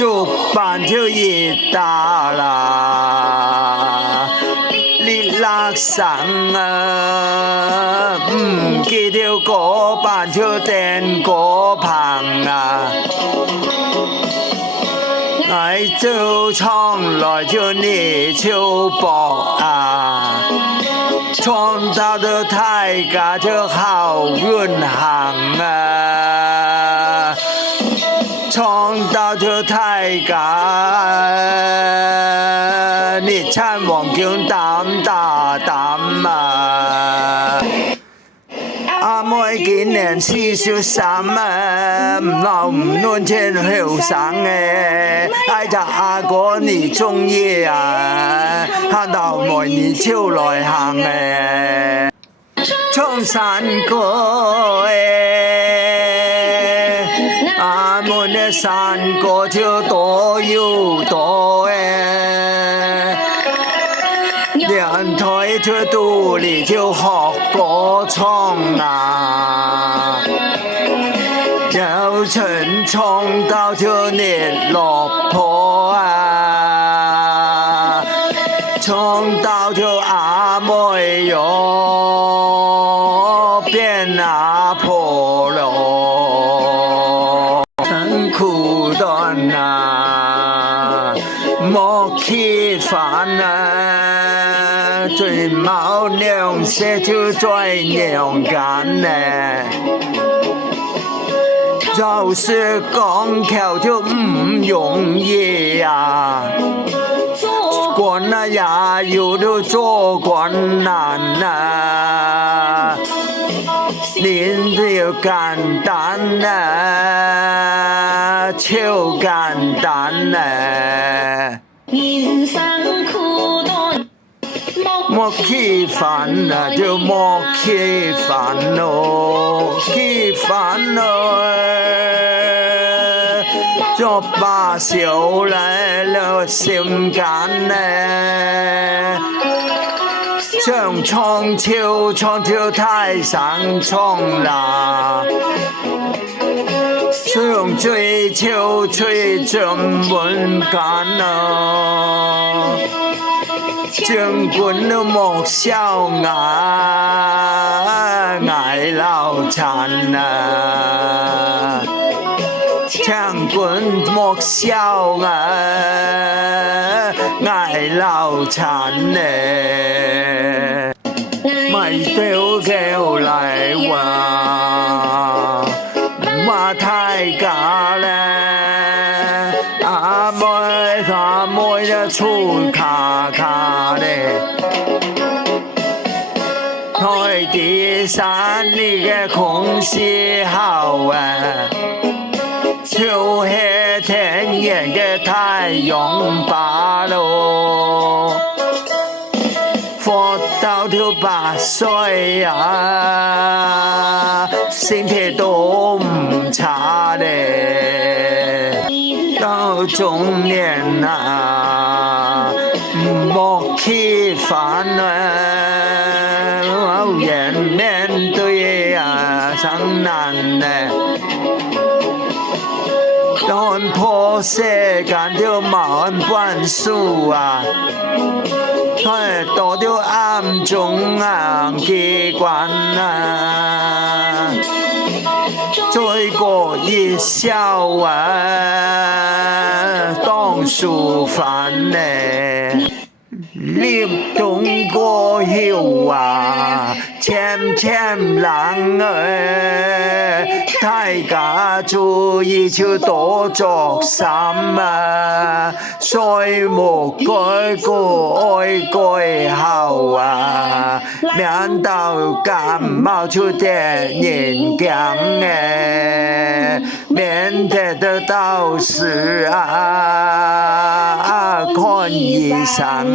做辦條熱打啦，你勒神啊，唔記條果辦條電果棚啊，愛就從來就你就搏啊，創造的大家就好運行啊。創造咗大家，你撐黃橋膽大膽啊！阿妹今年43啊，唔鬧唔亂天後生嘅，挨着阿哥你中意啊，看到妹你超來行嘅，衝山歌阿門的山歌就多又多兩台就肚裏就學歌唱啊，有春唱到就你落坡啊，唱到就阿妹喲變阿婆咯。苦短啊，莫去煩啊，最冇糧食就最娘幹呢，就是講求就唔容易啊，官啊也有都做官難啊。您就簡單啊，超簡單啊，人生苦短，莫去煩啊，就莫去煩惱，去煩惱，就把手來了心肝呢。像窗條太上衝啦，像追求追盡滿間啊，將官都莫笑啊，捱老殘啊，將官莫笑啊，捱老殘呢。咪丟叫嚟話太假咧，阿妹就粗卡卡咧，台地山裏嘅空氣好啊，就係天然嘅太陽罷咯。活到條8歲啊，身體都唔差咧。到中年啊，莫去煩啊，人面對啊，生難咧。當破世間就萬般數啊。多條暗中啊機關啊，再過一笑啊，當書飯呢，立冬過後啊，簽冷大家注意就多着衫啊，水木改過愛改後啊，免到感冒就得人講免得到時啊看醫生